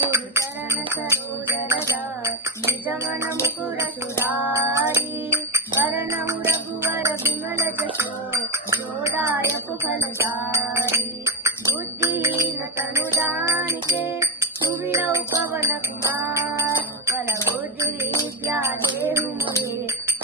गुरुचरण सरोज रज निज मन मुकुर सुधारी वरनहु रघुवर विमल जसो जोदायक फलचारी बुद्धिहीन तनु जानिके सुमिरौ पवन कुमार बल बुद्धि विद्या देहु मोहे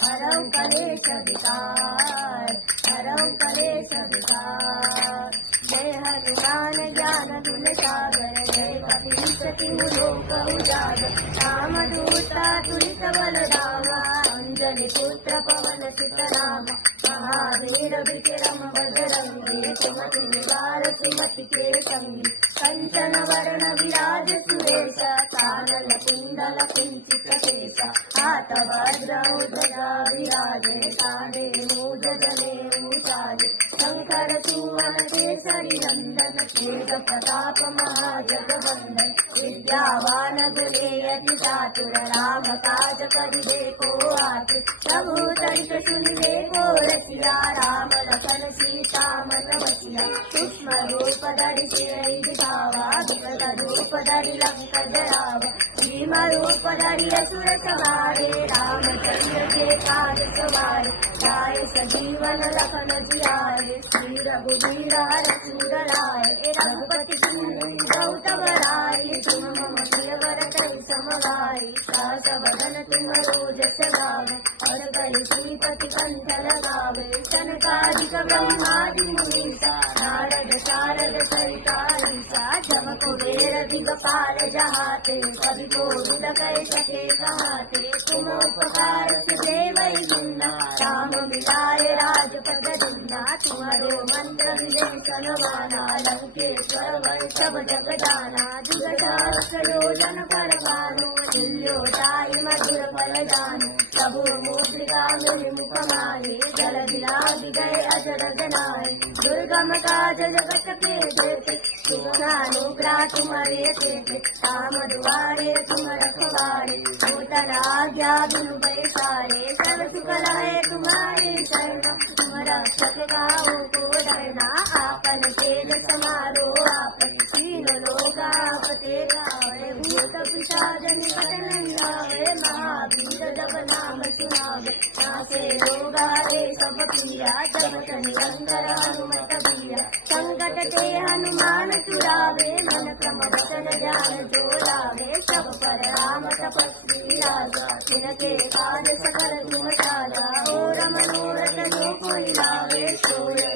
हरौ कलेश विकार हरौ कलेश विकार जय हनुमान ज्ञान गुण सागर जय कपीश लोक उजागर रामदूता तुलित बलधामा अंजलि पुत्र पवन सुत नाम महावीर विक्रम बजरंगी सुमति निवार सुमति के संगी कंचन वरण विराज सुरेश कानन कुंडल कुंचित केश हाथ वज्र ध्वजा विराजे कांधे मूज जनेऊ साजे शंकर सुवन केसरी नंदन तेज प्रताप महाजगवंदन विद्यावान गुणेयति चातुर राम काज करिबे को आतुर प्रभु चरित सुनिबे को रसिया राम लखन सीता मन बसिया सूक्ष्म रूप धरि सिरहि दिखावा विकट रूप धरि लंक जरावा भीम रूप धरि असुर संहारे रामचंद्र के काज सवारे लाए सजीवन लखन जियारे श्री रघुवीर हरषि लाए रघुपति बहुत बड़ाई तुम मम प्रियवर तनु समगाई सास बदन तुम रोज सगावे और कलि श्रीपति कंठ लगावे सनकादिक ब्रह्मादि मुनीसा नारद शारद सरिता ईसा जम कुबेर दिगपाल जहाते कवि कोविद कह सके कहाते तुम उपकार सुदेवै गुना राम मिलाए राजपद दुना तुम्हारो मंत्र विभीषण माना लंकेश्वर वै सब जग जाना जुगजासयोजन परवानो तुल्योताई मधुर फल जानो प्रभु मुद्रिका मेरे मुख माहे जल दिलादि गए अजर जनाए दुर्गम काज जगत के देते सुखानुग्रह तुम्हारे देते काम दुआरे तुम रखवारे नूतन आज्ञा बिनु बैसारे सब सुख रहे तुम्हारे शरण तुम रक्षक गाओ को डरना आपन तेज समारो आपन तीन लोग आपते गावे भूत पिशाच निकट नहीं आवे महावीर जब नाम सुनावे नासे रोग हरे सब पीरा जपत निरंतर हनुमत बीरा संकट ते हनुमान छुड़ावे मन क्रम वचन ध्यान जो लावे सब पर राम तपस्वी राजा तिनके काज सकल तुम साजा और मनोरथ जो कोई लावे सोए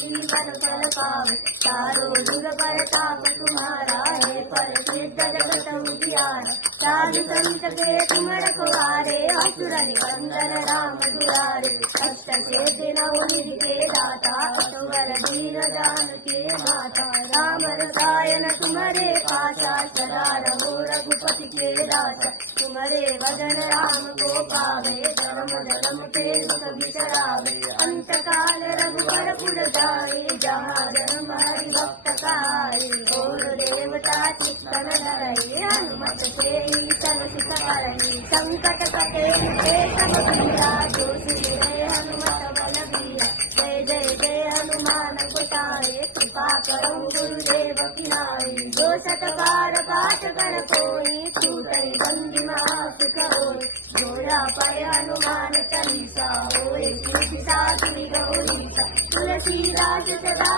जीवन फल पावे चारो जुग पर ताप तुम्हारा है पर सिद्ध जगत उजियारा साधु संत के तुम रखवारे असुर निकंदन राम दुलारे अष्ट सिद्धि नव निधि के दाता असुर दीन जान के माता राम रसायन तुम्हारे पाचा सदा रहो रघुपति के दाता तुम्हारे वदन राम को पावे धर्म धर्म के सुख बिसरावे अंत काल रघुवर पुर जाए जहाँ धर्म हरि भक्त काए और देवता चित्तन धरई हनुमत से ईशन सुख करई संकट कटे ते सब पीरा जो श्री हनुमत बल बीरा जय जय जय हनुमान गोसाए कृपा करो गुरुदेव किनारे जो सत बार पाठ कर कोई छूटई बंदी महासुख होय जोरा पाय हनुमान चालीसा होय सीता की गौरीसा तुलसीदास सदा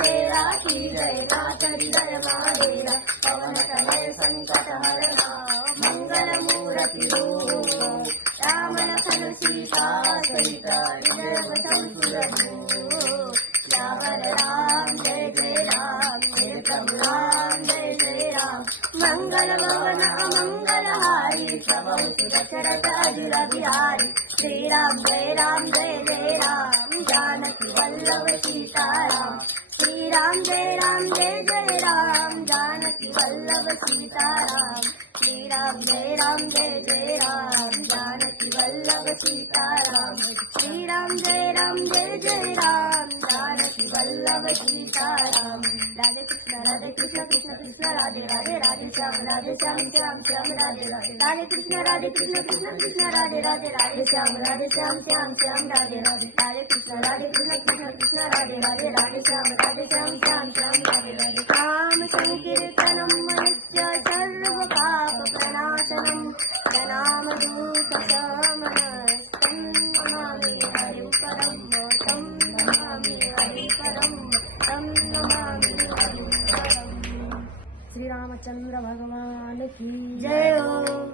तेरा की जय नाथ हृदय महादेरा पवन तनय संकट हरना मंगल मूर्ति रूप राम लखन सीता सहित हृदय वसं सुरभूप रावण राम जय जय राम कृष्ण राम जय जय राम मंगल भवन अमंगल हारी सब सुरत अजुर बिहारी श्री राम जय जय राम जानकी वल्लभ सीताराम श्री राम जय जय राम जानकी वल्लभ सीताराम श्री राम जय जय राम जानकी वल्लभ सीताराम श्री राम जय जय राम जानकी वल्लभ सीताराम राधे कृष्ण कृष्ण कृष्ण राधे राधे राधे श्याम श्याम श्याम राधे राधे राधे कृष्ण कृष्ण कृष्ण राधे राधे राधे श्याम श्याम श्याम राधे राधे राधे कृष्ण कृष्ण राधे राधे राधे श्याम श्याम श्याम राधे राधे राम संकीर्तनम मनुष्य सर्व रामचंद्र भगवान की जय हो।